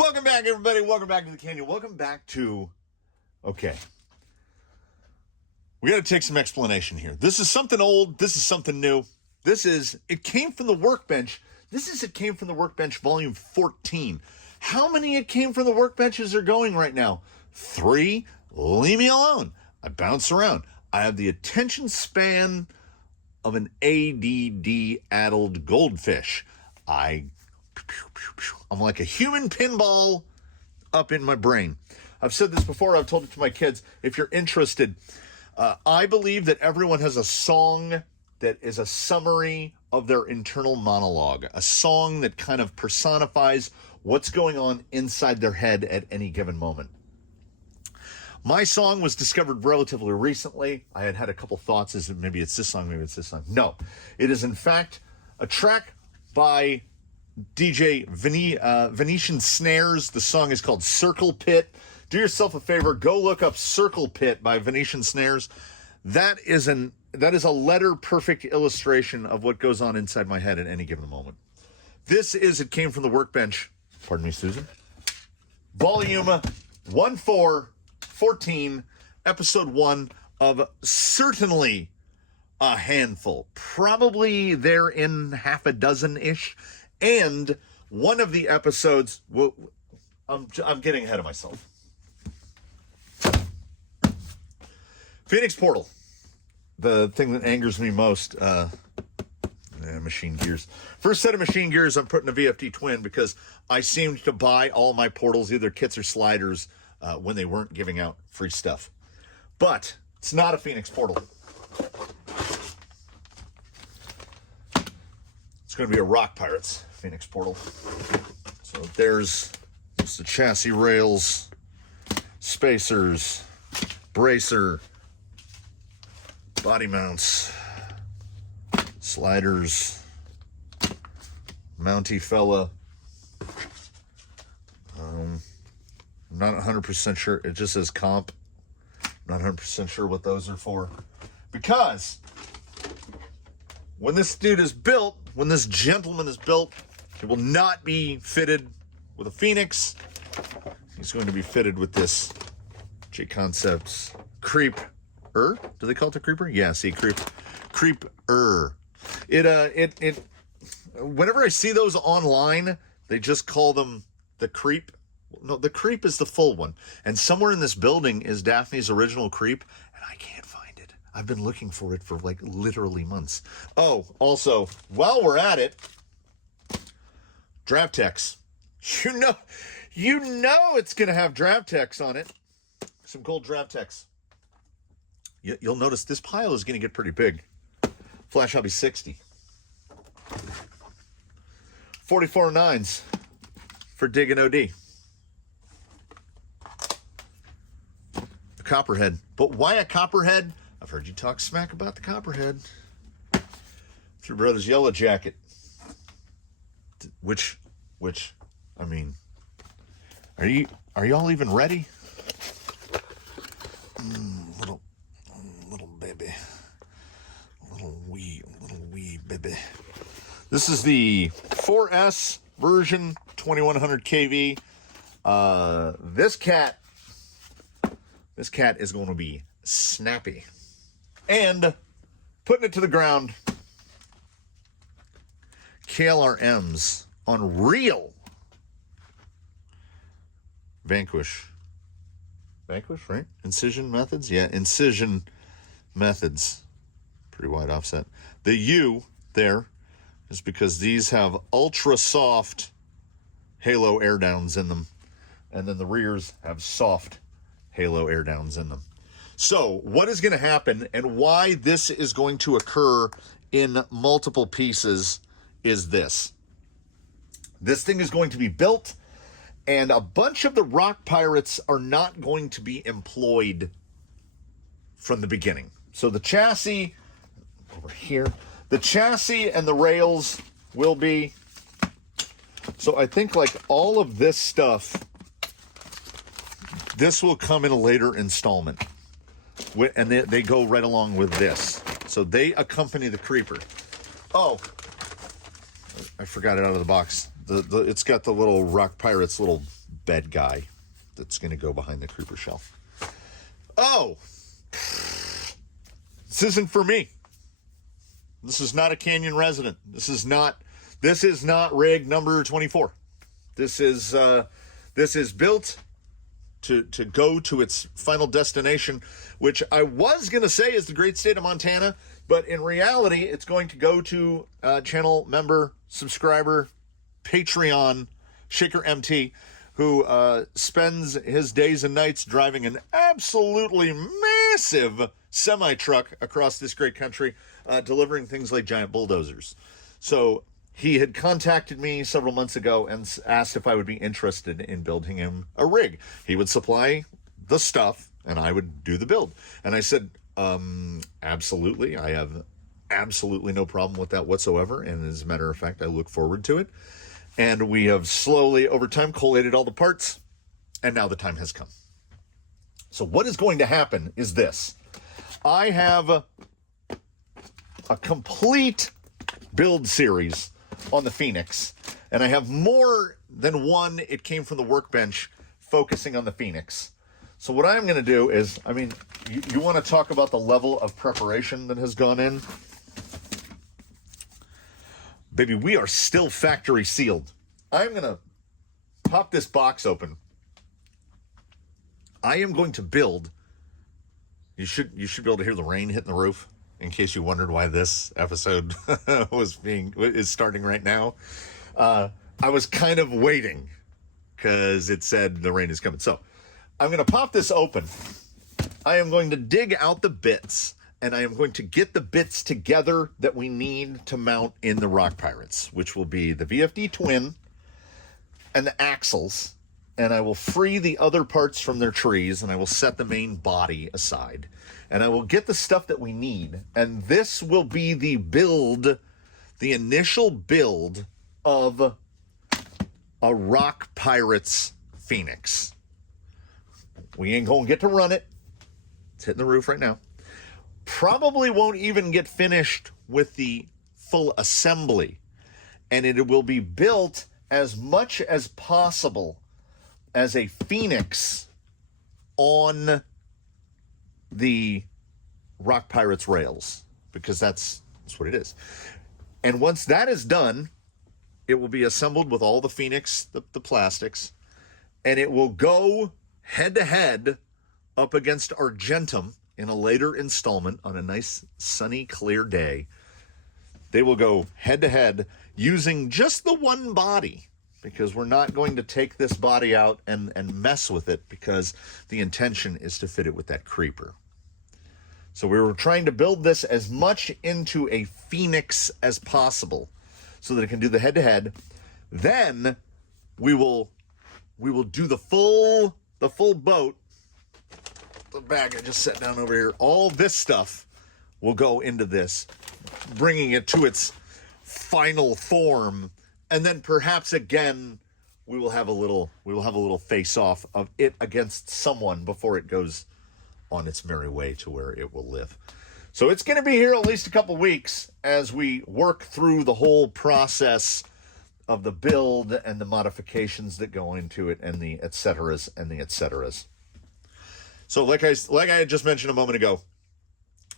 Welcome back, everybody. Welcome back to the Canyon. Welcome back to... Okay. We got to take some explanation here. This is something old. This is something new. It came from the Workbench. It came from the Workbench Vol.14. How many It Came from the Workbenches are going right now? 3. Leave me alone. I bounce around. I have the attention span of an ADD-addled goldfish. I'm like a human pinball up in my brain. I've said this before. I've told it to my kids. If you're interested, I believe that everyone has a song that is a summary of their internal monologue, a song that kind of personifies what's going on inside their head at any given moment. My song was discovered relatively recently. I had a couple thoughts as maybe it's this song, maybe it's this song. No, it is in fact a track by DJ Venetian Snares. The song is called Circle Pit. Do yourself a favor, go look up Circle Pit by Venetian Snares. That is a letter perfect illustration of what goes on inside my head at any given moment. It came from the Workbench. Pardon me, Susan. Volume 14, episode 1 of certainly a handful. Probably there in half a dozen-ish. And one of the episodes, I'm getting ahead of myself. Phoenix Portal. The thing that angers me most, machine gears. First set of machine gears, I'm putting a VFD twin because I seemed to buy all my portals, either kits or sliders, when they weren't giving out free stuff. But it's not a Phoenix Portal. It's going to be a Rock Pirates Phoenix Portal. So there's the chassis rails, spacers, bracer, body mounts, sliders, mounty fella. I'm not 100% sure. It just says comp. I'm not 100% sure what those are for. Because when this dude is built, when this gentleman is built, it will not be fitted with a Phoenix. He's going to be fitted with this J Concepts Creeper. Do they call it the Creeper? Yeah, see, Creeper. It whenever I see those online, they just call them the Creep. No, the Creep is the full one. And somewhere in this building is Daphne's original Creep, and I can't find it. I've been looking for it for like literally months. Oh, also, while we're at it, Draft-Tex. You know it's going to have Draft-Tex on it. Some gold Draft-Tex. You'll notice this pile is going to get pretty big. Flash Hobby 60. 44 9s for digging OD. A Copperhead. But why a Copperhead? I've heard you talk smack about the Copperhead. It's your brother's Yellow Jacket. Which, I mean, are y'all even ready? Little baby. Little wee baby. This is the 4S version, 2100 kV. This cat is going to be snappy. And putting it to the ground, KLRMs on real Vanquish, right? Incision methods? Yeah, Incision methods. Pretty wide offset. The U there is because these have ultra soft halo air downs in them. And then the rears have soft halo air downs in them. So what is going to happen and why this is going to occur in multiple pieces is this. This thing is going to be built, and a bunch of the Rock Pirates are not going to be employed from the beginning. So the chassis, over here, the chassis and the rails will be. So I think like all of this stuff, this will come in a later installment. And they go right along with this. So they accompany the Creeper. Oh, I forgot it out of the box. It's got the little Rock Pirates little bed guy that's going to go behind the creeper shell. Oh, this isn't for me. This is not a Canyon resident. This is not rig number 24. This is built to go to its final destination, which I was going to say is the great state of Montana, but in reality, it's going to go to channel member, subscriber, Patreon, Shaker MT, who spends his days and nights driving an absolutely massive semi-truck across this great country, delivering things like giant bulldozers. So he had contacted me several months ago and asked if I would be interested in building him a rig. He would supply the stuff, and I would do the build. And I said, absolutely. I have absolutely no problem with that whatsoever. And as a matter of fact, I look forward to it. And we have slowly, over time, collated all the parts. And now the time has come. So what is going to happen is this. I have a complete build series on the Phoenix, and I have more than one It Came From the Workbench focusing on the Phoenix. So what I'm going to do is, I mean, you want to talk about the level of preparation that has gone in? Baby, we are still factory sealed. I'm going to pop this box open. I am going to build. You should be able to hear the rain hitting the roof, in case you wondered why this episode is starting right now. I was kind of waiting because it said the rain is coming. So I'm going to pop this open. I am going to dig out the bits, and I am going to get the bits together that we need to mount in the Rock Pirates, which will be the VFD twin and the axles. And I will free the other parts from their trees, and I will set the main body aside. And I will get the stuff that we need. And this will be the build, the initial build of a Rock Pirates Phoenix. We ain't going to get to run it. It's hitting the roof right now. Probably won't even get finished with the full assembly. And it will be built as much as possible as a Phoenix on the Rock Pirates rails, because that's what it is. And once that is done, it will be assembled with all the Phoenix, the plastics, and it will go head-to-head up against Argentum in a later installment on a nice, sunny, clear day. They will go head-to-head using just the one body, because we're not going to take this body out and mess with it, because the intention is to fit it with that creeper. So we were trying to build this as much into a Phoenix as possible so that it can do the head-to-head. Then we will do the full boat. The bag I just set down over here. All this stuff will go into this, bringing it to its final form. And then perhaps again, we will have a little face-off of it against someone before it goes on its merry way to where it will live. So it's going to be here at least a couple weeks as we work through the whole process of the build and the modifications that go into it, and the et ceteras and the et ceteras. So like I had just mentioned a moment ago,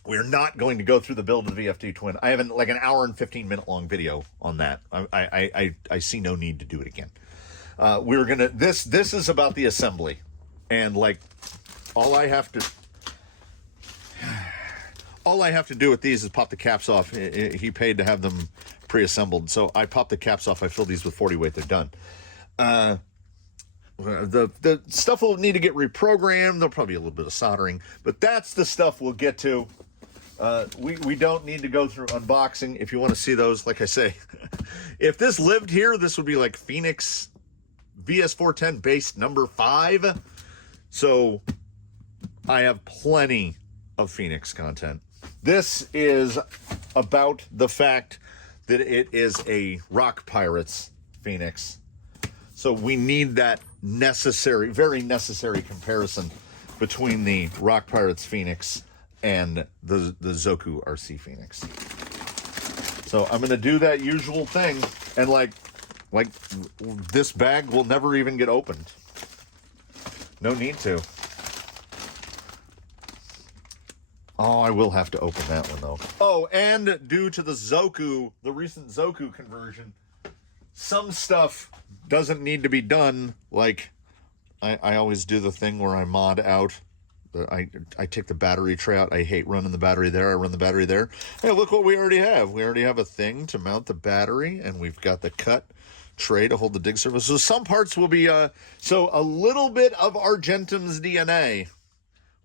we're not going to go through the build of the VFD twin. I have an hour and 15-minute long video on that. I see no need to do it again. We're gonna this is about the assembly, and like all I have to do with these is pop the caps off. He paid to have them pre-assembled, so I pop the caps off. I fill these with 40 weight. They're done. The stuff will need to get reprogrammed. There'll probably be a little bit of soldering, but that's the stuff we'll get to. We don't need to go through unboxing. If you want to see those, like I say, if this lived here, this would be like Phoenix VS410 base number 5. So I have plenty of Phoenix content. This is about the fact that it is a Rock Pirates Phoenix. So we need that necessary, very necessary comparison between the Rock Pirates Phoenix and the Zoku RC Phoenix. So I'm going to do that usual thing, and like this bag will never even get opened. No need to. Oh, I will have to open that one, though. Oh, and due to the recent Zoku conversion, some stuff doesn't need to be done. Like, I always do the thing where I mod out. I take the battery tray out. I hate running the battery there. I run the battery there. Hey, look what we already have. We already have a thing to mount the battery, and we've got the cut tray to hold the dig surface. So some parts will be, so a little bit of Argentum's DNA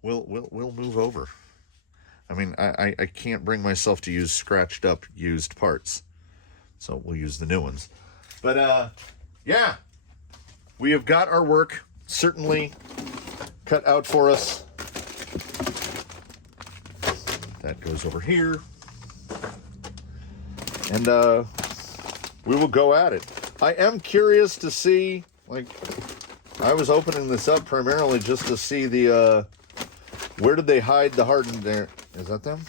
will move over. I mean, I can't bring myself to use scratched up used parts. So we'll use the new ones. But, yeah, we have got our work certainly cut out for us. That goes over here. And we will go at it. I am curious to see, like, I was opening this up primarily just to see the, where did they hide the hardened there? Is that them?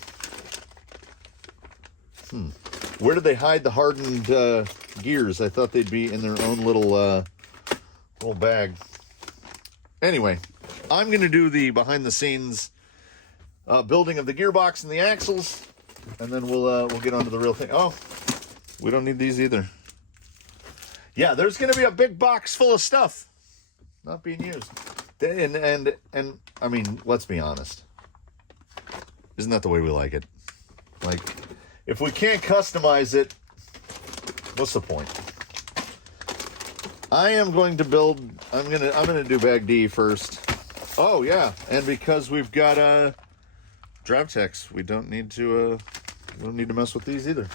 Where did they hide the hardened gears? I thought they'd be in their own little bag. Anyway, I'm going to do the behind-the-scenes building of the gearbox and the axles, and then we'll get on to the real thing. Oh, we don't need these either. Yeah, there's going to be a big box full of stuff not being used. And I mean, let's be honest. Isn't that the way we like it? Like, if we can't customize it, what's the point? I am going to build. I'm gonna do bag D first. Oh yeah, and because we've got DriveTechs, we don't need to mess with these either.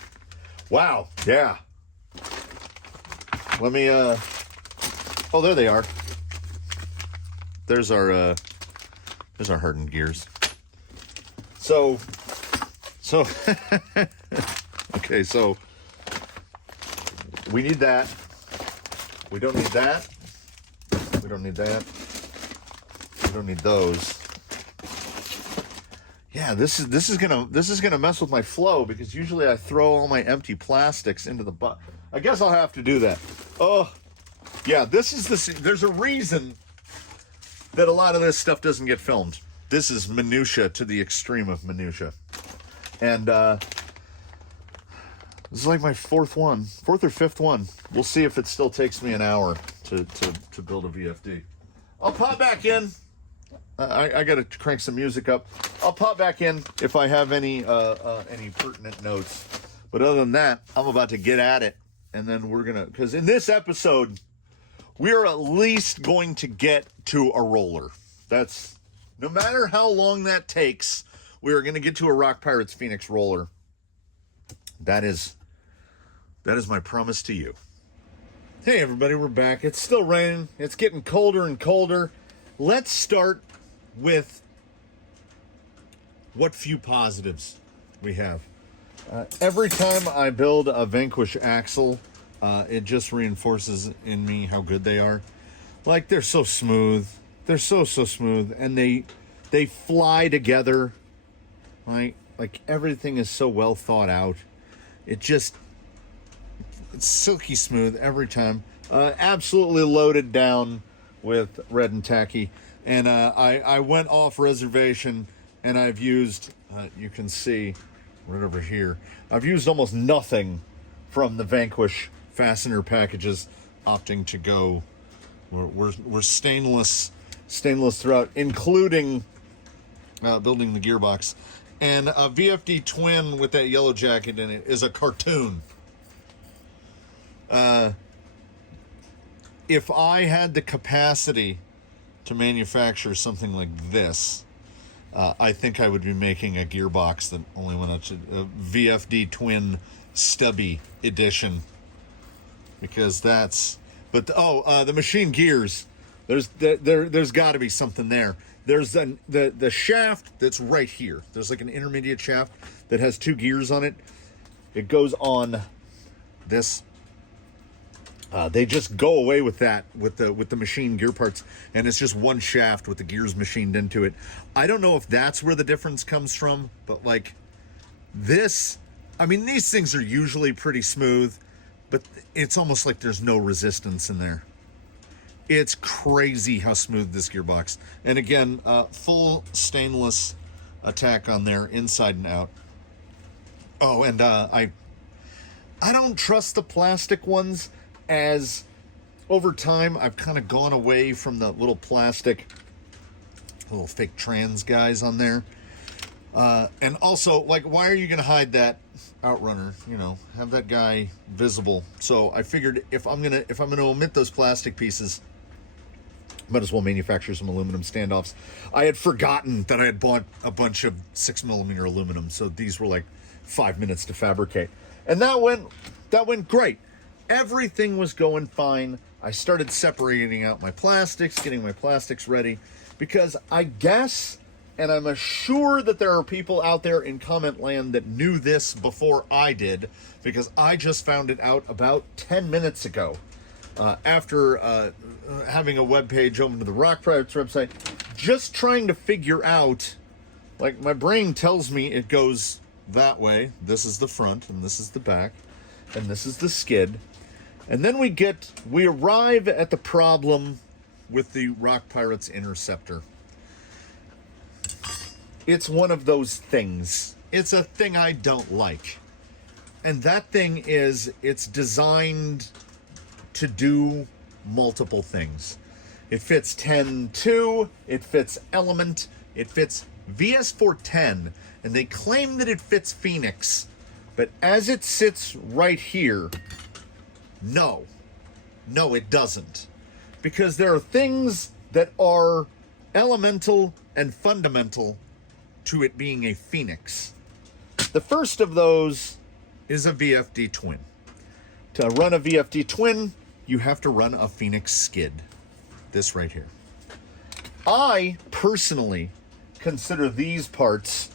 Wow. Yeah. Let me. Oh, there they are. There's our hardened gears. So, okay, so we need that. We don't need that. We don't need that. We don't need those. Yeah, this is gonna mess with my flow because usually I throw all my empty plastics into the butt. I guess I'll have to do that. Oh, yeah, there's a reason that a lot of this stuff doesn't get filmed. This is minutia to the extreme of minutia. And this is like my fourth or fifth one. We'll see if it still takes me an hour to build a VFD. I'll pop back in. I gotta crank some music up. I'll pop back in if I have any pertinent notes. But other than that, I'm about to get at it. And then because in this episode, we are at least going to get to a roller. That's, no matter how long that takes, we are going to get to a Rock Pirates Phoenix roller. That is my promise to you. Hey everybody, we're back. It's still raining. It's getting colder and colder. Let's start with what few positives we have. Every time I build a Vanquish axle, it just reinforces in me how good they are. Like, they're so smooth. They're so smooth, and they fly together. Right? Like, everything is so well thought out. It's silky smooth every time. Absolutely loaded down with red and tacky. And I went off reservation, and I've used, you can see right over here, I've used almost nothing from the Vanquish fastener packages, opting to go. We're stainless throughout, including building the gearbox. And a VFD twin with that yellow jacket in it is a cartoon. If I had the capacity to manufacture something like this, I think I would be making a gearbox that only went up to a VFD twin stubby edition. Because that's, but the machine gears, there's got to be something there. There's the shaft that's right here. There's like an intermediate shaft that has two gears on it. It goes on this. They just go away with that with the machine gear parts, and it's just one shaft with the gears machined into it. I don't know if that's where the difference comes from, but like this, I mean, these things are usually pretty smooth, but it's almost like there's no resistance in there. It's crazy how smooth this gearbox. And again, full stainless attack on there, inside and out. Oh, and I don't trust the plastic ones, as over time I've kind of gone away from the little plastic, little fake trans guys on there. And also, like, why are you going to hide that outrunner? You know, have that guy visible. So I figured if I'm gonna omit those plastic pieces, might as well manufacture some aluminum standoffs. I had forgotten that I had bought a bunch of 6mm aluminum, so these were like 5 minutes to fabricate, and that went great. Everything was going fine. I started separating out my plastics, getting my plastics ready, because I guess, and I'm sure that there are people out there in comment land that knew this before I did, because I just found it out about 10 minutes ago. After having a web page open to the Rock Pirates website, just trying to figure out, like, my brain tells me it goes that way. This is the front, and this is the back, and this is the skid. And then we arrive at the problem with the Rock Pirates Interceptor. It's one of those things. It's a thing I don't like. And that thing is, it's designed to do multiple things. It fits 10.2, it fits Element, it fits VS410, and they claim that it fits Phoenix. But as it sits right here, no, it doesn't. Because there are things that are elemental and fundamental to it being a Phoenix. The first of those is a VFD twin. To run a VFD twin, you have to run a Phoenix skid. This right here. I personally consider these parts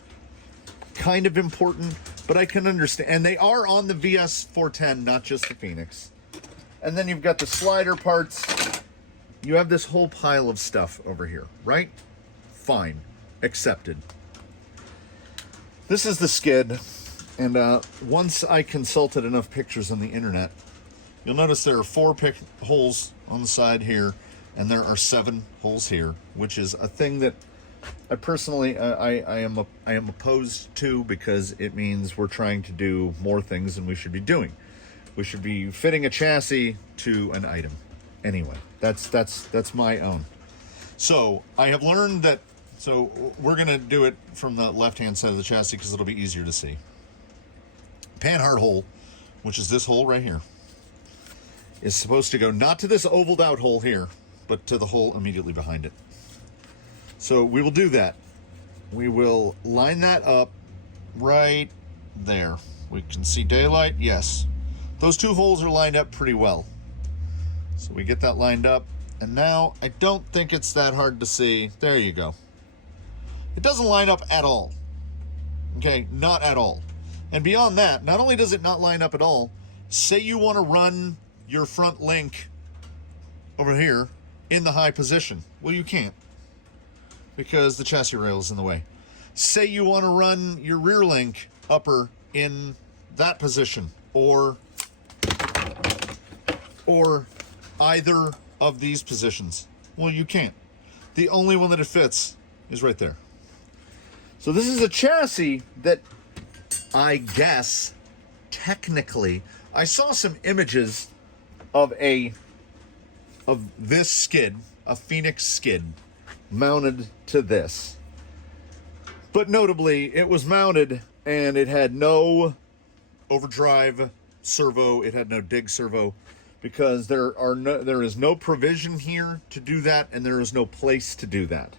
kind of important, but I can understand. And they are on the VS410, not just the Phoenix. And then you've got the slider parts. You have this whole pile of stuff over here, right? Fine. Accepted. This is the skid. And once I consulted enough pictures on the internet, you'll notice there are 4 holes on the side here, and there are 7 holes here, which is a thing that I personally I am opposed to, because it means we're trying to do more things than we should be doing. We should be fitting a chassis to an item. Anyway, that's my own. So I have learned that. So we're gonna do it from the left-hand side of the chassis because it'll be easier to see. Panhard hole, which is this hole right here, is supposed to go not to this ovaled out hole here, but to the hole immediately behind it. So we will do that. We will line that up right there. We can see daylight, yes. Those 2 holes are lined up pretty well. So we get that lined up, and now I don't think it's that hard to see. There you go. It doesn't line up at all. Okay, not at all. And beyond that, not only does it not line up at all, say you want to run your front link over here in the high position. Well, you can't, because the chassis rail is in the way. Say you want to run your rear link upper in that position, or either of these positions. Well, you can't. The only one that it fits is right there. So this is a chassis that, I guess, technically, I saw some images of this skid, a Phoenix skid, mounted to this. But notably, it was mounted and it had no overdrive servo, it had no dig servo, because there is no provision here to do that, and there is no place to do that.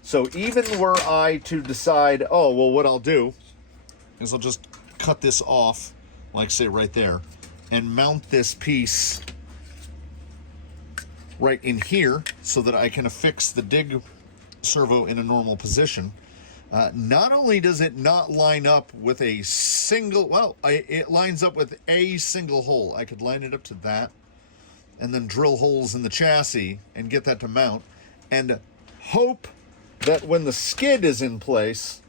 So even were I to decide, oh, well, what I'll do is I'll just cut this off, like say right there, and mount this piece right in here so that I can affix the dig servo in a normal position. Not only does it not line up with a single, well, it lines up with a single hole. I could line it up to that and then drill holes in the chassis and get that to mount, and hope that when the skid is in place,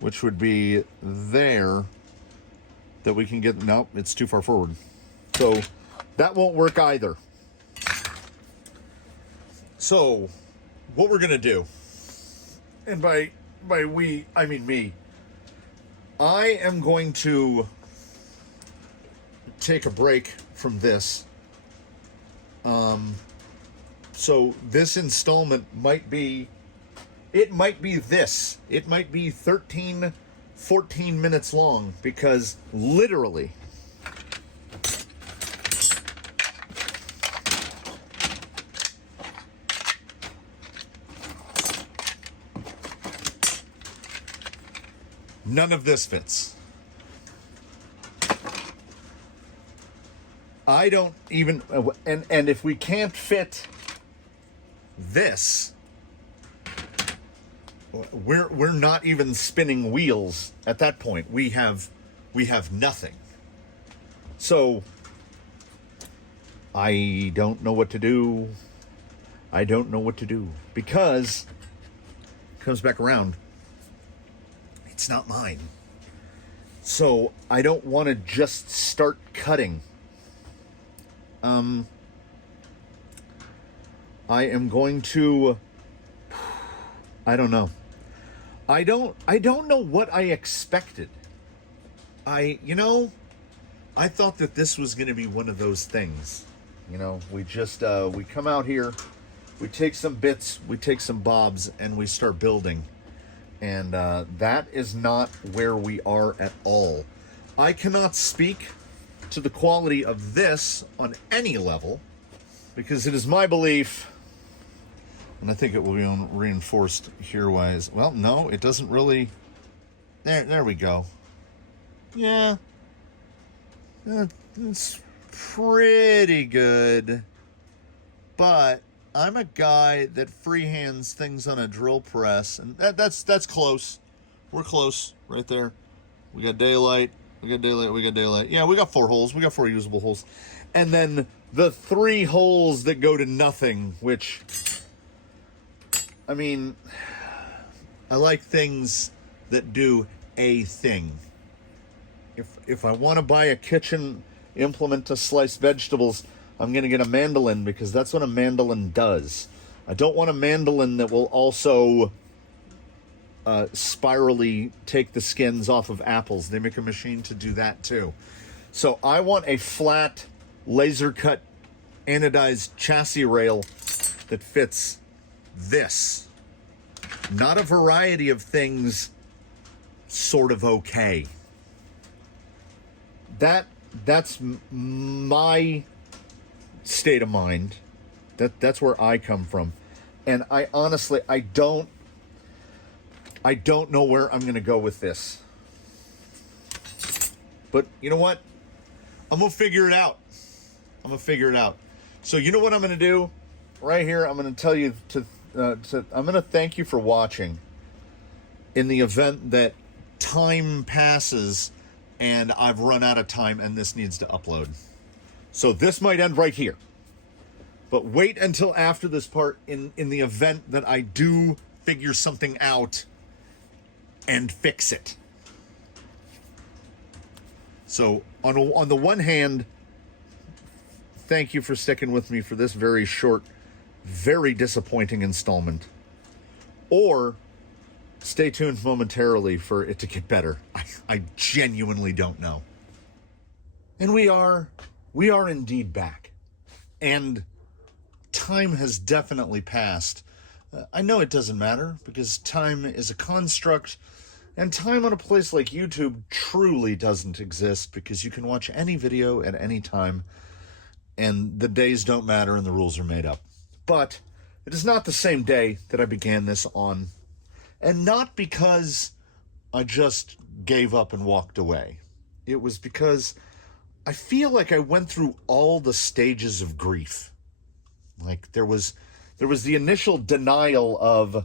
which would be there, that we can get, nope, it's too far forward. So that won't work either. So, what we're gonna do, and by we, I mean me, I am going to take a break from this. So this installment might be, it might be 13, 14 minutes long, because literally none of this fits. I don't even, and if we can't fit this, we're not even spinning wheels at that point. We have nothing. So I don't know what to do. I don't know what to do, because it comes back around, it's not mine. So I don't want to just start cutting. I am going to, I don't know. I don't know what I expected. I thought that this was going to be one of those things. We just, we come out here, we take some bits, we take some bobs, and we start building. And that is not where we are at all. I cannot speak to the quality of this on any level, because it is my belief, and I think it will be reinforced here-wise. Well, no, it doesn't really. There we go. Yeah, it's pretty good, but I'm a guy that freehands things on a drill press, and that's close. We're close right there. We got daylight. We got daylight. Yeah, we got 4 holes. We got 4 usable holes. And then the 3 holes that go to nothing, which, I mean, I like things that do a thing. If I want to buy a kitchen implement to slice vegetables, I'm going to get a mandolin, because that's what a mandolin does. I don't want a mandolin that will also spirally take the skins off of apples. They make a machine to do that too. So I want a flat, laser cut, anodized chassis rail that fits this. Not a variety of things sort of okay. That's my state of mind. That's where I come from. And I honestly, I don't know where I'm going to go with this. But you know what? I'm going to figure it out. So you know what I'm going to do? Right here, I'm going to tell you I'm going to thank you for watching, in the event that time passes and I've run out of time and this needs to upload. So this might end right here. But wait until after this part, in the event that I do figure something out and fix it. So on the one hand, thank you for sticking with me for this very short, very disappointing installment. Or stay tuned momentarily for it to get better. I genuinely don't know. And we are indeed back. And time has definitely passed. I know it doesn't matter, because time is a construct, and time on a place like YouTube truly doesn't exist, because you can watch any video at any time, and the days don't matter and the rules are made up. But it is not the same day that I began this on, and not because I just gave up and walked away. It was because I feel like I went through all the stages of grief. Like there was the initial denial of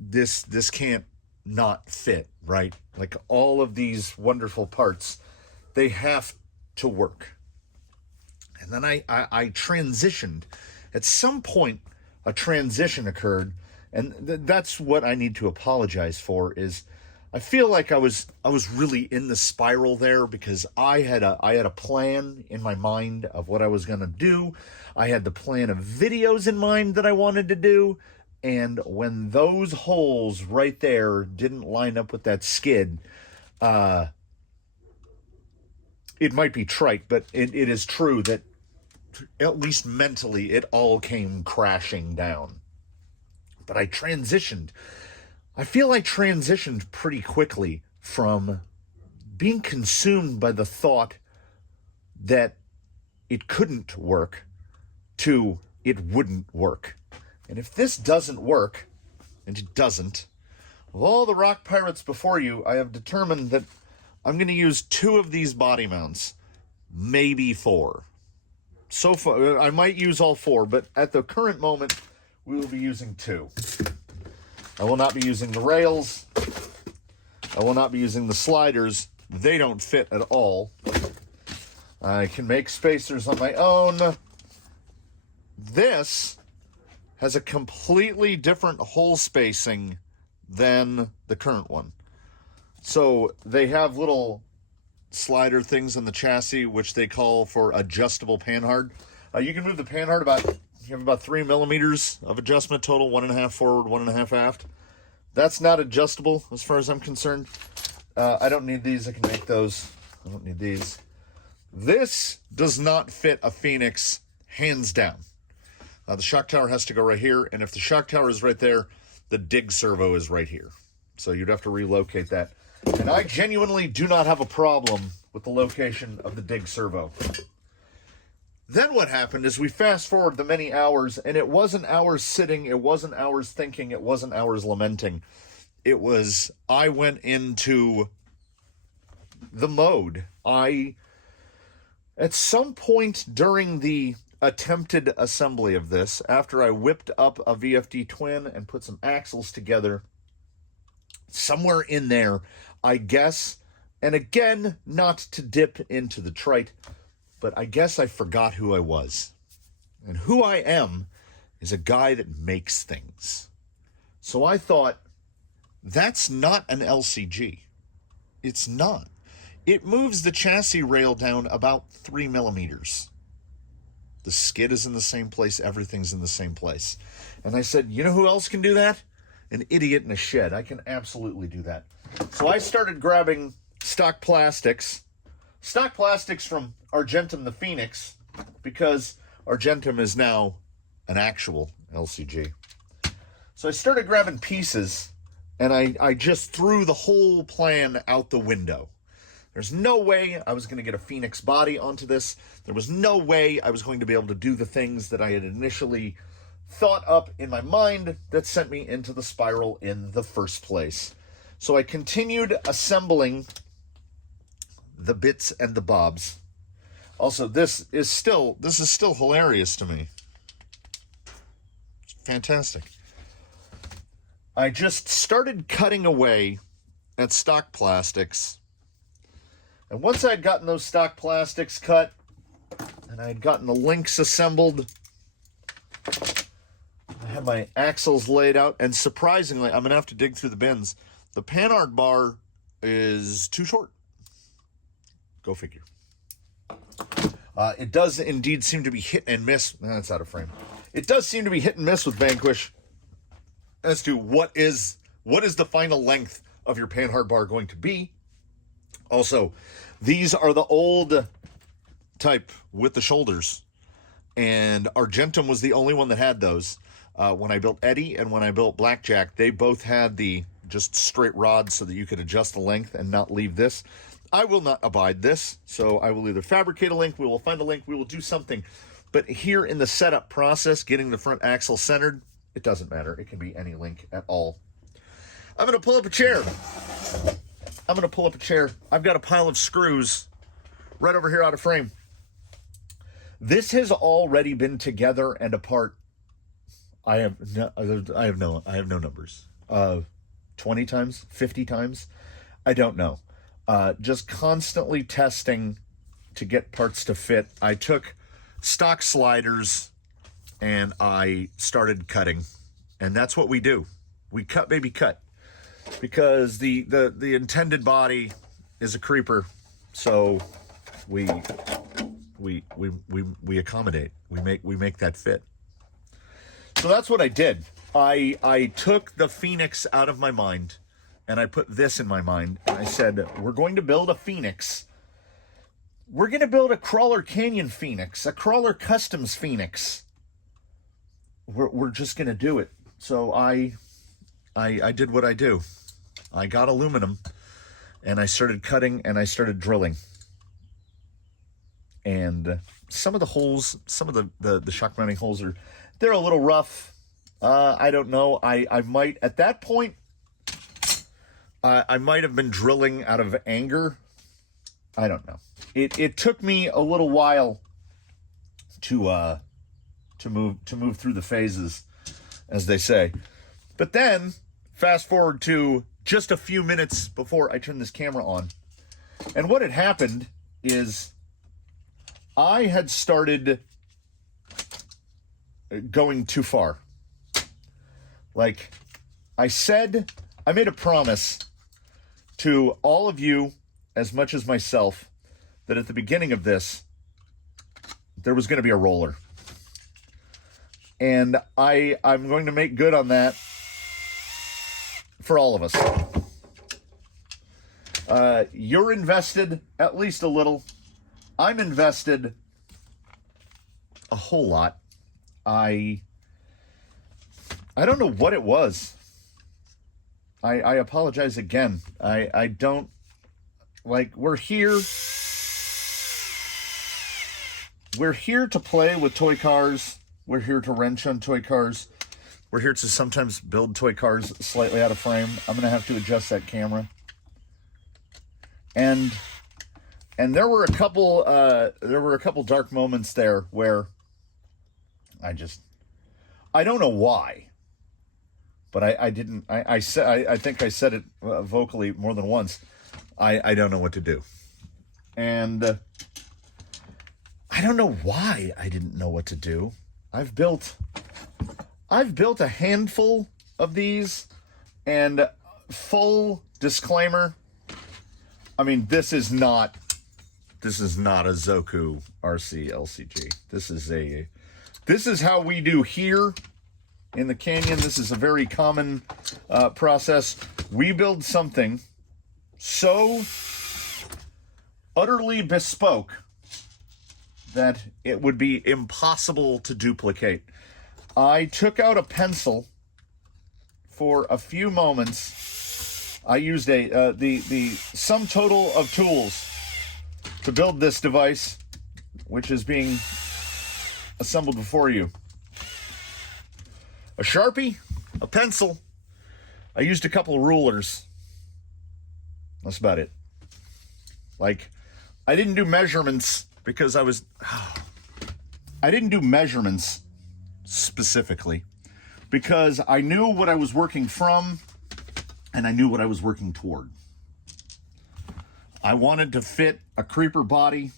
this can't not fit, right? Like all of these wonderful parts, they have to work. And then I transitioned. At some point, a transition occurred, and that's what I need to apologize for, is I feel like I was really in the spiral there because I had a plan in my mind of what I was going to do. I had the plan of videos in mind that I wanted to do. And when those holes right there didn't line up with that skid, it might be trite, but it is true that at least mentally it all came crashing down. But I transitioned. I feel I transitioned pretty quickly from being consumed by the thought that it couldn't work to it wouldn't work. And if this doesn't work, and it doesn't, of all the rock pirates before you, I have determined that I'm going to use 2 of these body mounts, maybe 4. So far, I might use all 4, but at the current moment, we will be using 2. I will not be using the rails. I will not be using the sliders. They don't fit at all. I can make spacers on my own. This has a completely different hole spacing than the current one. So they have little slider things in the chassis, which they call for adjustable panhard. You can move the panhard you have about 3 millimeters of adjustment total, 1.5 forward, 1.5 aft. That's not adjustable as far as I'm concerned. I don't need these. I can make those. I don't need these. This does not fit a Phoenix, hands down. The shock tower has to go right here, and if the shock tower is right there, the dig servo is right here. So you'd have to relocate that. And I genuinely do not have a problem with the location of the dig servo. Then what happened is we fast forward the many hours, and it wasn't hours sitting, it wasn't hours thinking, it wasn't hours lamenting. It was, I went into the mode. At some point during the attempted assembly of this, after I whipped up a VFD twin and put some axles together, somewhere in there, I guess, and again, not to dip into the trite, but I guess I forgot who I was. And who I am is a guy that makes things. So I thought, that's not an LCG. It's not. It moves the chassis rail down about 3 millimeters. The skid is in the same place. Everything's in the same place. And I said, you know who else can do that? An idiot in a shed. I can absolutely do that. So I started grabbing stock plastics from Argentum the Phoenix, because Argentum is now an actual LCG. So I started grabbing pieces, and I just threw the whole plan out the window. There's no way I was going to get a Phoenix body onto this. There was no way I was going to be able to do the things that I had initially thought up in my mind that sent me into the spiral in the first place. So I continued assembling the bits and the bobs. Also, this is still hilarious to me. It's fantastic. I just started cutting away at stock plastics. And once I'd gotten those stock plastics cut, and I had gotten the links assembled, I had my axles laid out, and surprisingly, I'm going to have to dig through the bins. The panhard bar is too short. Go figure. It does indeed seem to be hit and miss. That's out of frame. It does seem to be hit and miss with Vanquish as to what is the final length of your panhard bar going to be. Also, these are the old type with the shoulders, and Argentum was the only one that had those. When I built Eddie and when I built Blackjack, they both had the just straight rods so that you could adjust the length and not leave this. I will not abide this, so I will either fabricate a link, we will find a link, we will do something. But here in the setup process, getting the front axle centered, it doesn't matter. It can be any link at all. I'm going to pull up a chair. I've got a pile of screws right over here out of frame. This has already been together and apart. I have no numbers. 20 times, 50 times. I don't know. Just constantly testing to get parts to fit. I took stock sliders and I started cutting, and that's what we do. We cut, baby, cut. because the intended body is a creeper, so we accommodate. We make that fit. So that's what I did. I took the Phoenix out of my mind, and I put this in my mind. And I said, we're going to build a Phoenix. We're going to build a Crawler Canyon Phoenix, a Crawler Customs Phoenix. We're just going to do it. So I did what I do. I got aluminum, and I started cutting, and I started drilling. And some of the holes, some of the shock mounting holes they're a little rough. I don't know. I might, at that point, I might have been drilling out of anger. I don't know. It took me a little while to move through the phases, as they say. But then, fast forward to just a few minutes before I turned this camera on, and what had happened is I had started going too far. Like I said, I made a promise to all of you, as much as myself, that at the beginning of this, there was going to be a roller. And I'm going to make good on that for all of us. You're invested at least a little. I'm invested a whole lot. I don't know what it was. I apologize again. I don't, like, we're here to play with toy cars. We're here to wrench on toy cars. We're here to sometimes build toy cars slightly out of frame. I'm going to have to adjust that camera. And there were a couple dark moments there where I don't know why, but I think I said it vocally more than once. I don't know what to do. And I don't know why I didn't know what to do. I've built a handful of these, and full disclaimer, I mean, this is not a Zoku RC LCG. This is how we do here in the canyon. This is a very common process. We build something so utterly bespoke that it would be impossible to duplicate. I took out a pencil for a few moments. I used the sum total of tools to build this device, which is being assembled before you. A Sharpie, a pencil. I used a couple of rulers. That's about it. Like, I didn't do measurements because I didn't do measurements specifically because I knew what I was working from and I knew what I was working toward. I wanted to fit a creeper body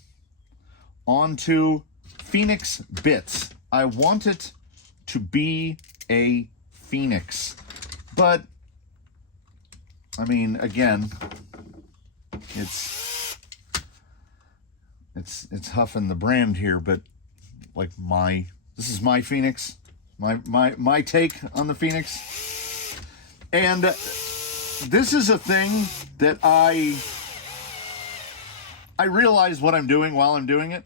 onto Phoenix bits. I want it to be a Phoenix. But, I mean, again, it's huffing the brand here, but like this is my Phoenix, my take on the Phoenix. And this is a thing that I realize what I'm doing while I'm doing it.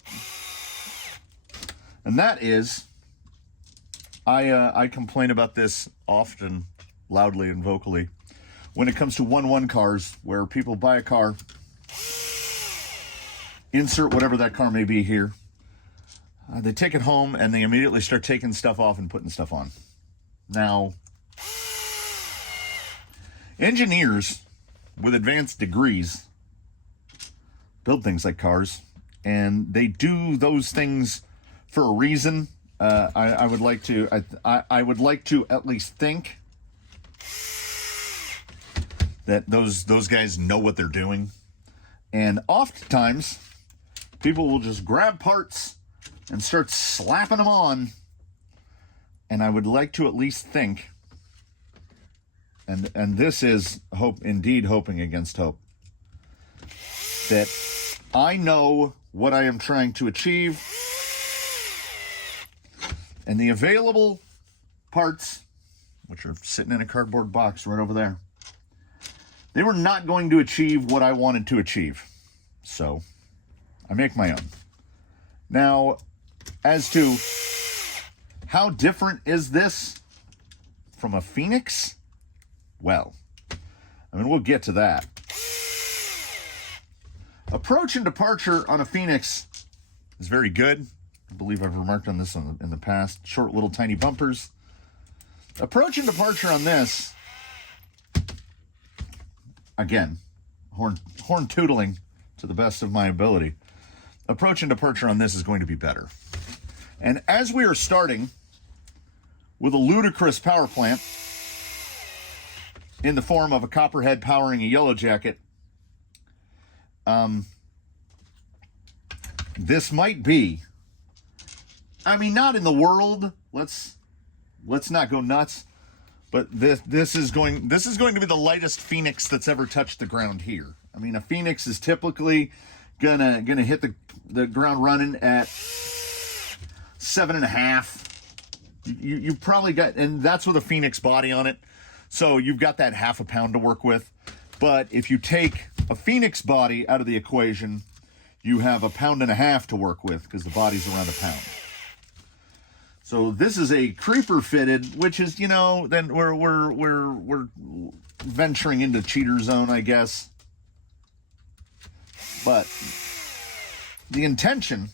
And that is, I complain about this often, loudly and vocally, when it comes to 1-1 cars, where people buy a car, insert whatever that car may be here, they take it home and they immediately start taking stuff off and putting stuff on. Now, engineers with advanced degrees build things like cars, and they do those things for a reason. I would like to at least think that those guys know what they're doing. And oftentimes, people will just grab parts and start slapping them on. And I would like to at least think and this is indeed hoping against hope, that I know what I am trying to achieve, and the available parts, which are sitting in a cardboard box right over there, they were not going to achieve what I wanted to achieve. So I make my own. Now, as to how different is this from a Phoenix? Well, I mean, we'll get to that. Approach and departure on a Phoenix is very good. I believe I've remarked on this in the past. Short, little, tiny bumpers. Approach and departure on this, again, horn tootling to the best of my ability. Approach and departure on this is going to be better. And as we are starting with a ludicrous power plant in the form of a copperhead powering a yellow jacket, this might be, I mean, not in the world, let's not go nuts, but this is going to be the lightest Phoenix that's ever touched the ground here. I mean, a Phoenix is typically gonna hit the ground running at 7.5. You probably got, and that's with a Phoenix body on it, so you've got that 0.5 pound to work with. But if you take a Phoenix body out of the equation, you have 1.5 pounds to work with because the body's around 1 pound. So this is a creeper fitted, which is, then we're venturing into cheater zone, I guess. But the intention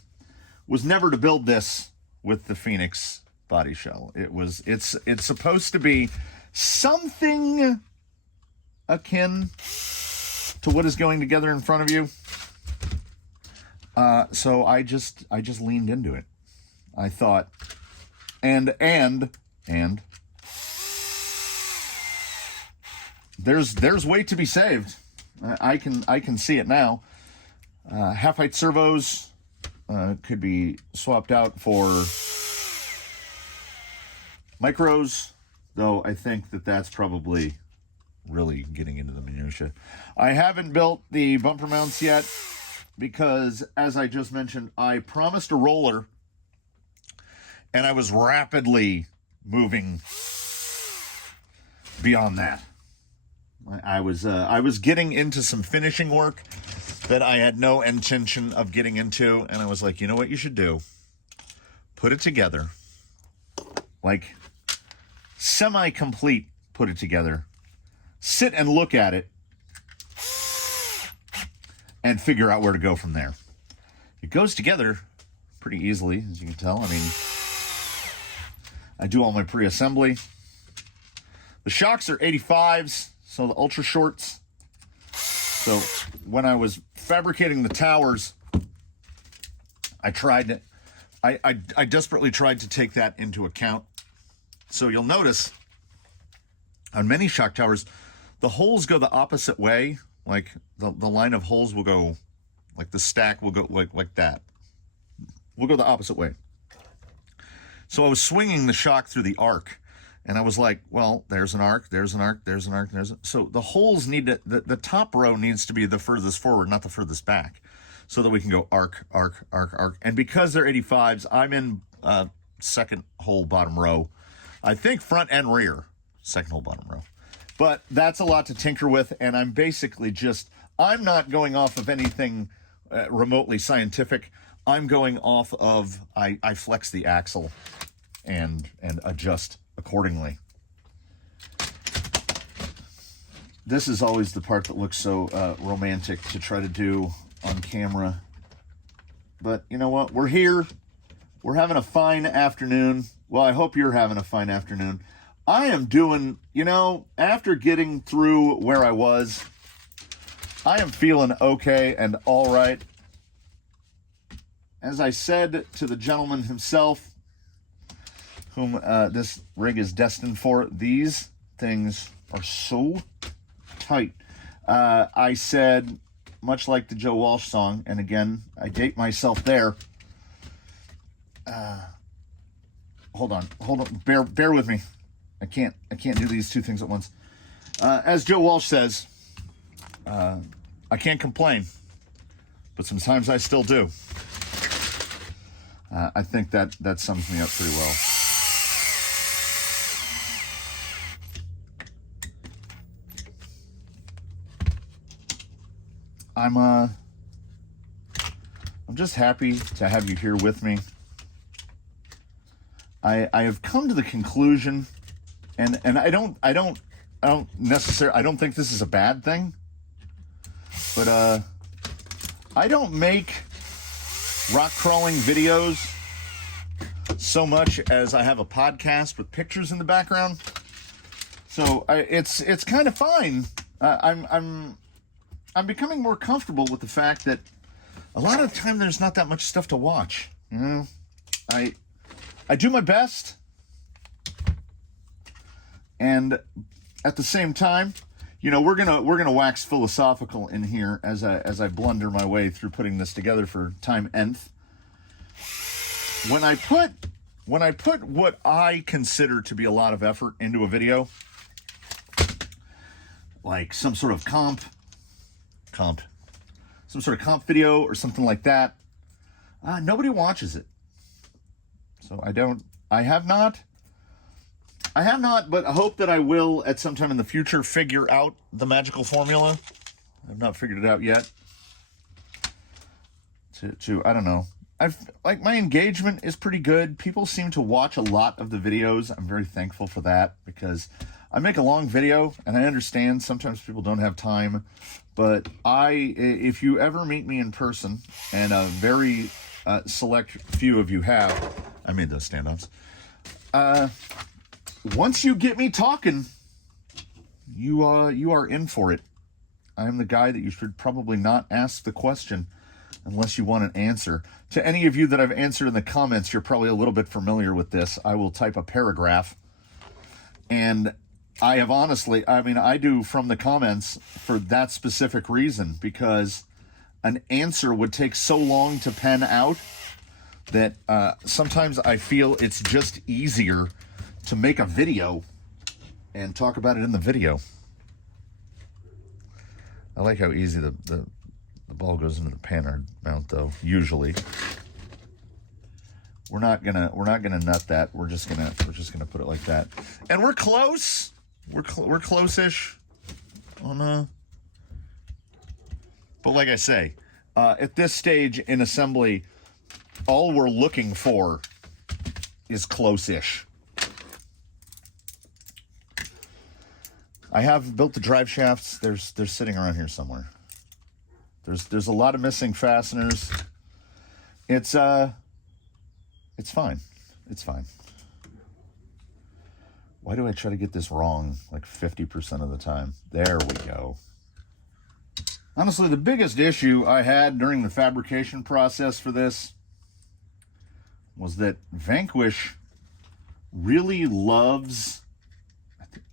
was never to build this with the Phoenix body shell. It's supposed to be something akin to what is going together in front of you. So I just leaned into it. I thought, and there's weight to be saved. I can see it now. Half-height servos could be swapped out for micros, though I think that's probably really getting into the minutia. I haven't built the bumper mounts yet because, as I just mentioned, I promised a roller, and I was rapidly moving beyond that. I was getting into some finishing work that I had no intention of getting into, and I was like, you know what you should do? Put it together, like semi-complete, put it together, sit and look at it, and figure out where to go from there. It goes together pretty easily, as you can tell. I mean, I do all my pre-assembly. The shocks are 85s, so the ultra shorts. So when I was fabricating the towers, I desperately tried to take that into account. So you'll notice on many shock towers, the holes go the opposite way. Like the line of holes will go, like the stack will go like that. We'll go the opposite way. So I was swinging the shock through the arc, and I was like, well, there's an arc, there's an arc, there's an arc, so the holes need to, the top row needs to be the furthest forward, not the furthest back, so that we can go arc, arc, arc, arc. And because they're 85s, I'm in second hole bottom row. I think front and rear, second hole bottom row. But that's a lot to tinker with, and I'm basically I'm not going off of anything remotely scientific. I'm going off of, I flex the axle and adjust accordingly. This is always the part that looks so romantic to try to do on camera. But you know what? We're here. We're having a fine afternoon. Well, I hope you're having a fine afternoon. I am doing, after getting through where I was, I am feeling okay and all right. As I said to the gentleman himself, whom this rig is destined for, these things are so tight. I said, much like the Joe Walsh song, and again, I date myself there. Hold on, bear with me. I can't do these two things at once. As Joe Walsh says, I can't complain, but sometimes I still do. I think that sums me up pretty well. I'm just happy to have you here with me. I have come to the conclusion, and I don't necessarily, I don't think this is a bad thing, but I don't make rock crawling videos so much as I have a podcast with pictures in the background. So it's kind of fine. I'm becoming more comfortable with the fact that a lot of the time there's not that much stuff to watch. You know, I do my best, and at the same time, you know, we're gonna wax philosophical in here as I blunder my way through putting this together for time nth. When I put what I consider to be a lot of effort into a video, like some sort of comp, some sort of comp video or something like that, nobody watches it. So I have not, but I hope that I will at some time in the future figure out the magical formula. I've not figured it out yet. I don't know. My engagement is pretty good. People seem to watch a lot of the videos. I'm very thankful for that, because I make a long video and I understand sometimes people don't have time, but if you ever meet me in person, and a very select few of you have, I made those stand-offs. Once you get me talking, you are in for it. I am the guy that you should probably not ask the question unless you want an answer. To any of you that I've answered in the comments, you're probably a little bit familiar with this. I will type a paragraph, and I have honestly, I do from the comments for that specific reason, because an answer would take so long to pen out that sometimes I feel it's just easier to make a video and talk about it in the video. I like how easy the ball goes into the panhard mount, though. Usually, we're not gonna nut that. We're just gonna put it like that, and we're close. We're close-ish on but like I say, at this stage in assembly, all we're looking for is close-ish. I have built the drive shafts. They're sitting around here somewhere. There's a lot of missing fasteners. It's fine. It's fine. Why do I try to get this wrong like 50% of the time? There we go. Honestly, the biggest issue I had during the fabrication process for this was that Vanquish really loves,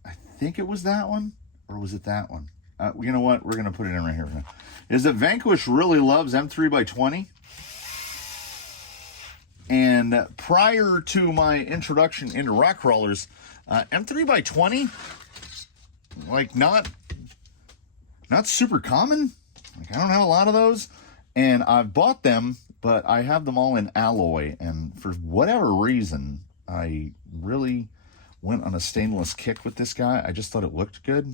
I think it was that one, or was it that one? You know what? We're going to put it in right here. Is that Vanquish really loves M3x20? And prior to my introduction into rock crawlers, M3x20, like not super common. Like, I don't have a lot of those, and I've bought them, but I have them all in alloy, and for whatever reason, I really went on a stainless kick with this guy. I just thought it looked good.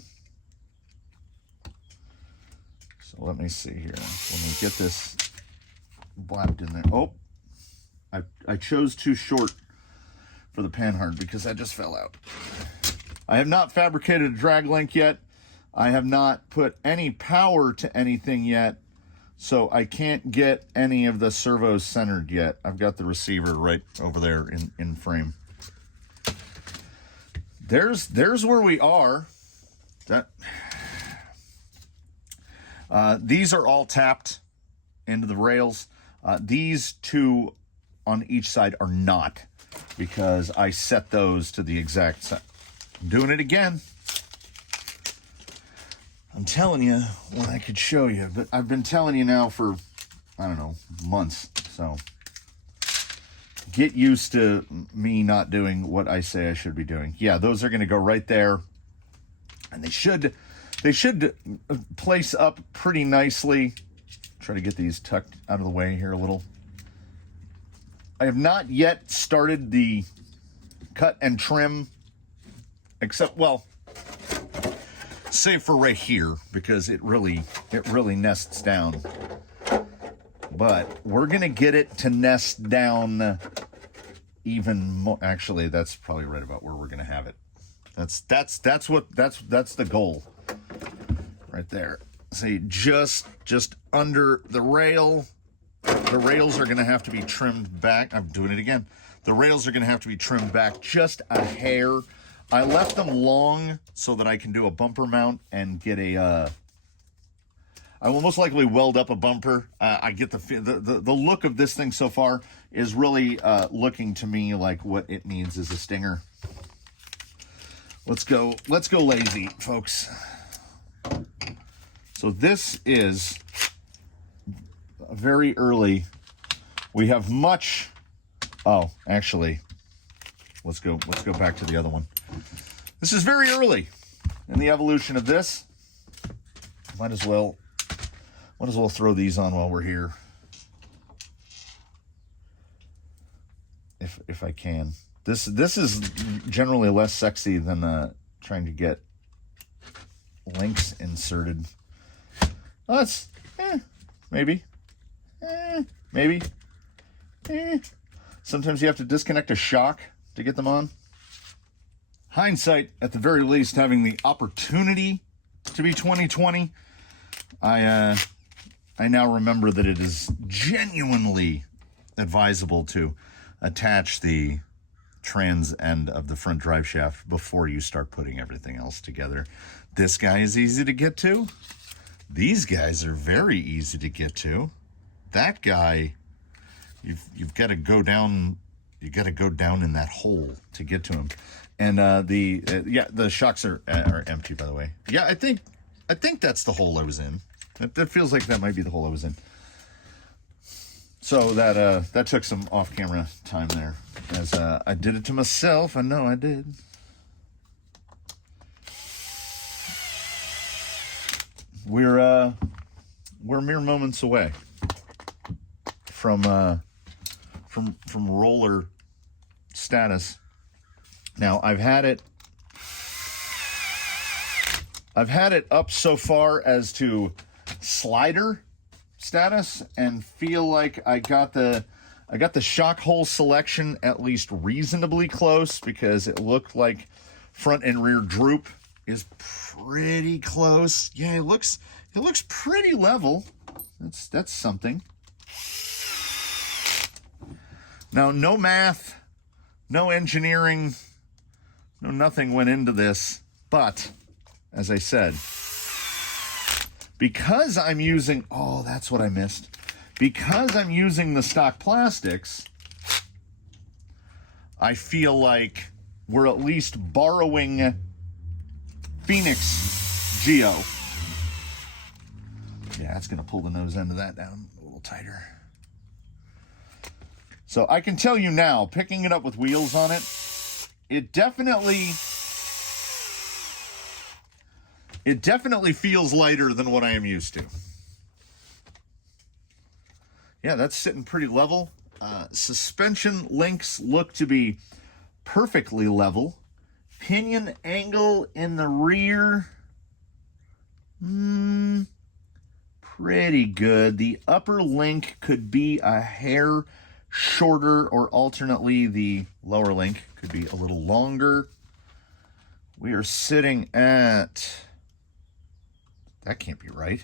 So let me see here. Let me get this blapped in there. Oh, I chose too short for the panhard because I just fell out. I have not fabricated a drag link yet. I have not put any power to anything yet, so I can't get any of the servos centered yet. I've got the receiver right over there in frame. There's where we are. These are all tapped into the rails. These two on each side are not, because I set those to the exact set. I'm doing it again. I'm telling you when I could show you, but I've been telling you now for, I don't know, months. So get used to me not doing what I say I should be doing. Yeah, those are going to go right there. And they should place up pretty nicely. Try to get these tucked out of the way here a little. I have not yet started the cut and trim, except, well, save for right here, because it really nests down. But we're gonna get it to nest down even more. Actually, that's probably right about where we're gonna have it. That's the goal right there. See, just under the rail. The rails are going to have to be trimmed back. I'm doing it again. The rails are going to have to be trimmed back just a hair. I left them long so that I can do a bumper mount and get a... I will most likely weld up a bumper. I get the look of this thing so far is really looking to me like what it needs is a stinger. Let's go lazy, folks. So this is very early. We have much. Oh, actually, let's go back to the other one. This is very early in the evolution of this. Might as well throw these on while we're here, if I can. This is generally less sexy than trying to get links inserted. Oh, that's maybe. Maybe. Sometimes you have to disconnect a shock to get them on. Hindsight, at the very least, having the opportunity to be 2020, I now remember that it is genuinely advisable to attach the trans end of the front drive shaft before you start putting everything else together. This guy is easy to get to. These guys are very easy to get to. That guy, you've got to go down. You got to go down in that hole to get to him. And the shocks are empty, by the way. Yeah, I think that's the hole I was in. That feels like that might be the hole I was in. So that took some off-camera time there, as I did it to myself. I know I did. We're mere moments away from roller status. Now I've had it up so far as to slider status and feel like I got the shock hole selection at least reasonably close, because it looked like front and rear droop is pretty close. Yeah, it looks pretty level. That's something. Now, no math, no engineering, no nothing went into this, but as I said, because I'm using, oh, that's what I missed. Because I'm using the stock plastics, I feel like we're at least borrowing Phoenix Geo. Yeah, it's going to pull the nose end of that down a little tighter. So I can tell you now, picking it up with wheels on it, it definitely feels lighter than what I am used to. Yeah, that's sitting pretty level. Suspension links look to be perfectly level. Pinion angle in the rear, pretty good. The upper link could be a hair shorter, or alternately the lower link could be a little longer. We are sitting at, that can't be right.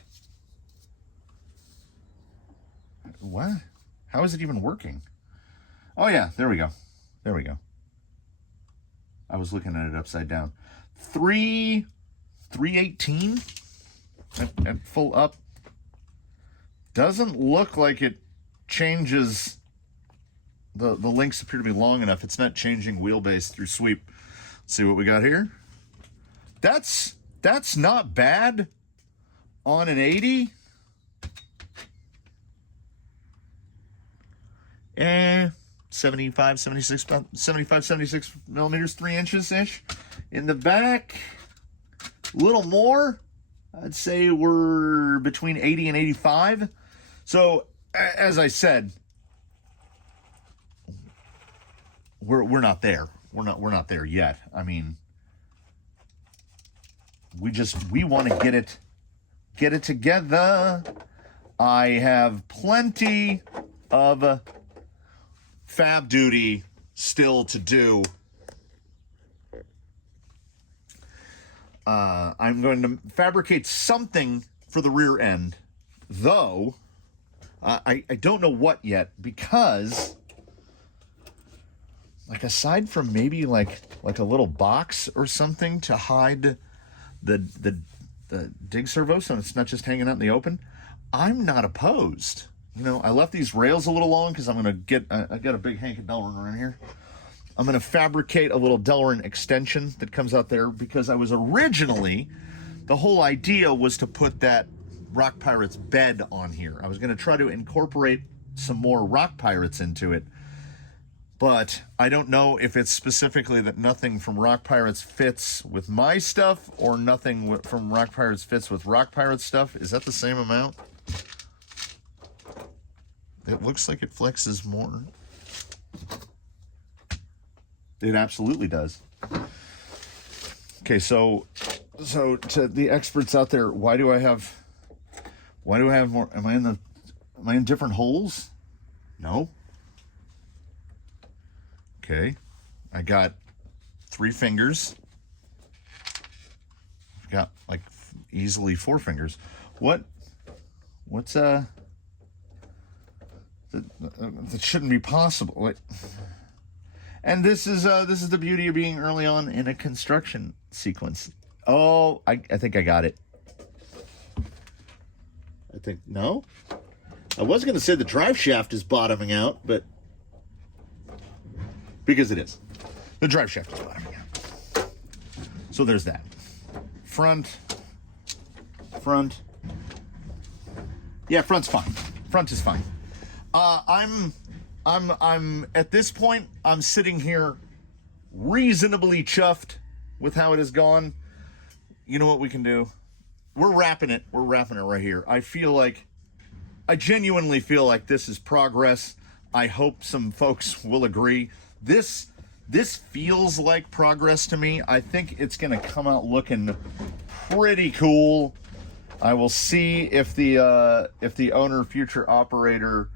What? How is it even working? Oh yeah, there we go. I was looking at it upside down. 318 at full up. Doesn't look like it changes. The links appear to be long enough. It's not changing wheelbase through sweep. Let's see what we got here. That's not bad on an 80. 75, 76 millimeters, 3 inches ish. In the back, A little more. I'd say we're between 80 and 85. So, as I said, we're not there. We're not there yet. I mean, we want to get it together. I have plenty of fab duty still to do. I'm going to fabricate something for the rear end, though I don't know what yet, because like aside from maybe like a little box or something to hide the dig servo so it's not just hanging out in the open, I'm not opposed. You know, I left these rails a little long because I'm going to I got a big hank of Delrin around here. I'm going to fabricate a little Delrin extension that comes out there, because I was originally, the whole idea was to put that Rock Pirates bed on here. I was going to try to incorporate some more Rock Pirates into it, but I don't know if it's specifically that nothing from Rock Pirates fits with my stuff, or nothing from Rock Pirates fits with Rock Pirates stuff. Is that the same amount? It looks like it flexes more. It absolutely does. Okay, so to the experts out there, why do I have more? Am I in different holes? No. Okay. I got 3 fingers. I've got like easily 4 fingers. What's that shouldn't be possible. Wait. And this is the beauty of being early on in a construction sequence. Oh, I think I got it. No? I was going to say the drive shaft is bottoming out, but because it is. The drive shaft is bottoming out. So there's that. Front. Yeah, front's fine. Front is fine. I'm at this point, I'm sitting here reasonably chuffed with how it has gone. You know what we can do? We're wrapping it right here. I genuinely feel like this is progress. I hope some folks will agree. This feels like progress to me. I think it's going to come out looking pretty cool. I will see if the owner, future operator,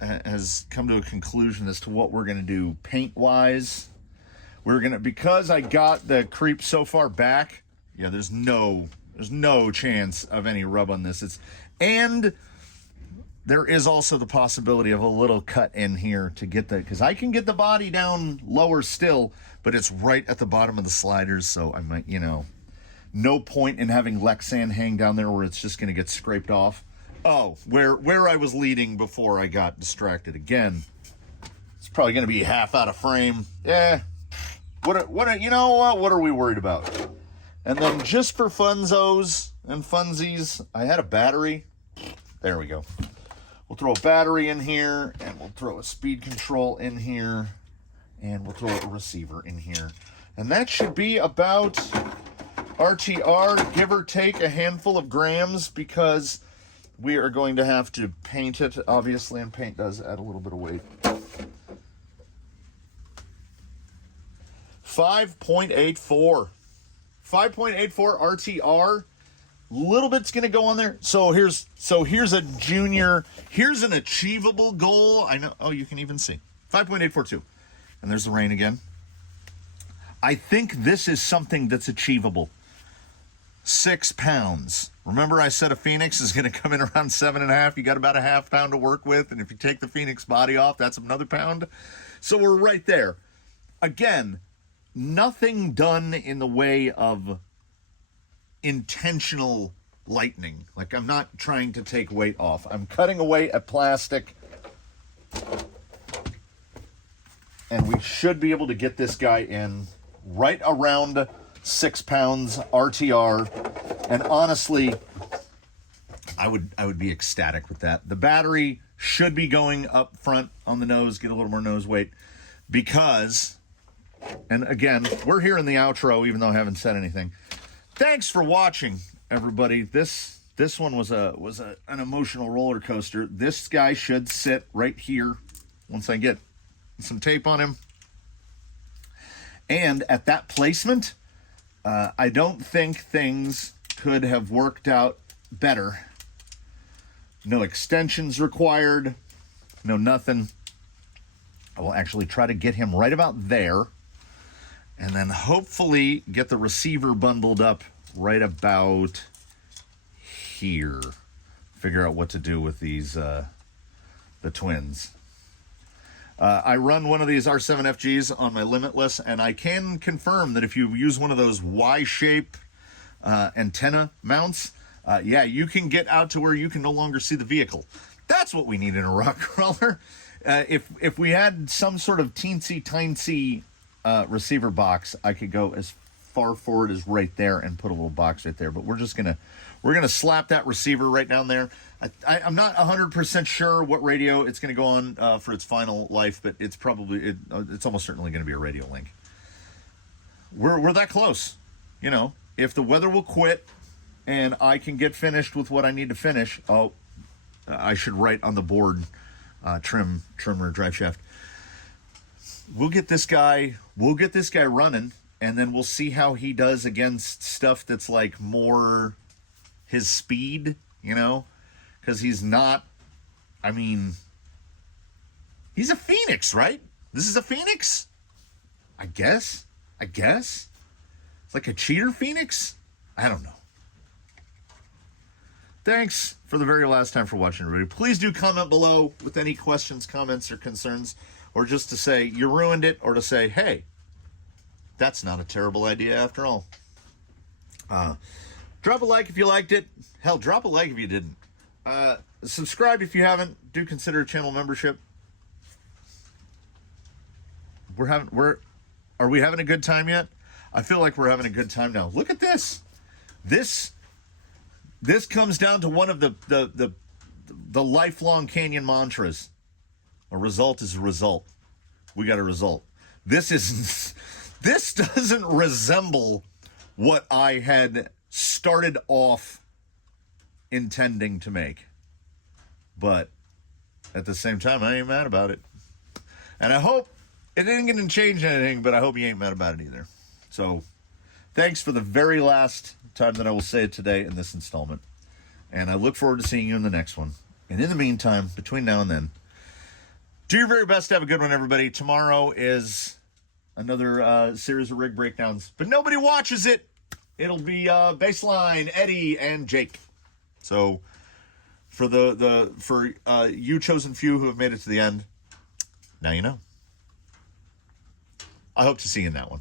has come to a conclusion as to what we're going to do paint wise. Because I got the creep so far back, yeah, there's no chance of any rub on this. And there is also the possibility of a little cut in here to get because I can get the body down lower still, but it's right at the bottom of the sliders, so I might, no point in having Lexan hang down there where it's just going to get scraped off. Oh, where I was leading before I got distracted again. It's probably going to be half out of frame. Yeah. What are we worried about? And then just for funzos and funsies, I had a battery. There we go. We'll throw a battery in here, and we'll throw a speed control in here, and we'll throw a receiver in here. And that should be about RTR, give or take a handful of grams, because we are going to have to paint it, obviously, and paint does add a little bit of weight. 5.84 RTR. Little bit's gonna go on there. So here's an achievable goal. I know. Oh, you can even see 5.842, and there's the rain again. I think this is something that's achievable. 6 pounds. Remember, I said a Phoenix is going to come in around 7.5. You got about a half pound to work with, and if you take the Phoenix body off, that's another pound. So we're right there. Again, nothing done in the way of intentional lightening. Like, I'm not trying to take weight off. I'm cutting away at plastic, and we should be able to get this guy in right around 6 pounds RTR. And honestly, I would be ecstatic with that. The battery should be going up front on the nose, get a little more nose weight, because, and again, we're here in the outro, even though I haven't said anything. thanks for watching, everybody. This one was an emotional roller coaster. This guy should sit right here once I get some tape on him. And at that placement, I don't think things could have worked out better. No extensions required. No nothing. I will actually try to get him right about there. And then hopefully get the receiver bundled up right about here. Figure out what to do with these, the twins. I run one of these R7FGs on my Limitless, and I can confirm that if you use one of those Y-shape antenna mounts, yeah, you can get out to where you can no longer see the vehicle. That's what we need in a rock crawler. If we had some sort of teensy-tiny receiver box, I could go as far forward as right there and put a little box right there. But we're gonna slap that receiver right down there. I'm not 100% sure what radio it's gonna go on for its final life, but it's probably it's almost certainly gonna be a radio link. We're that close, you know. If the weather will quit and I can get finished with what I need to finish, I should write on the board trimmer drive shaft. We'll get this guy running, and then we'll see how he does against stuff that's like more his speed, you know, because he's not, I mean, he's a Phoenix, right? This is a Phoenix, I guess it's like a cheater Phoenix. I don't know. Thanks for the very last time for watching, everybody. Please do comment below with any questions, comments, or concerns, or just to say you ruined it, or to say, hey, that's not a terrible idea after all. Drop a like if you liked it. Hell, drop a like if you didn't. Subscribe if you haven't. Do consider a channel membership. Are we having a good time yet? I feel like we're having a good time now. Look at this. This comes down to one of the lifelong Canyon mantras. A result is a result. We got a result. This doesn't resemble what I had started off intending to make. But at the same time, I ain't mad about it. And I hope it ain't going to change anything, but I hope you ain't mad about it either. So thanks for the very last time that I will say it today in this installment. And I look forward to seeing you in the next one. And in the meantime, between now and then, do your very best to have a good one, everybody. Tomorrow is another series of rig breakdowns, but nobody watches it. It'll be Baseline, Eddie, and Jake. So for you chosen few who have made it to the end, now you know. I hope to see you in that one.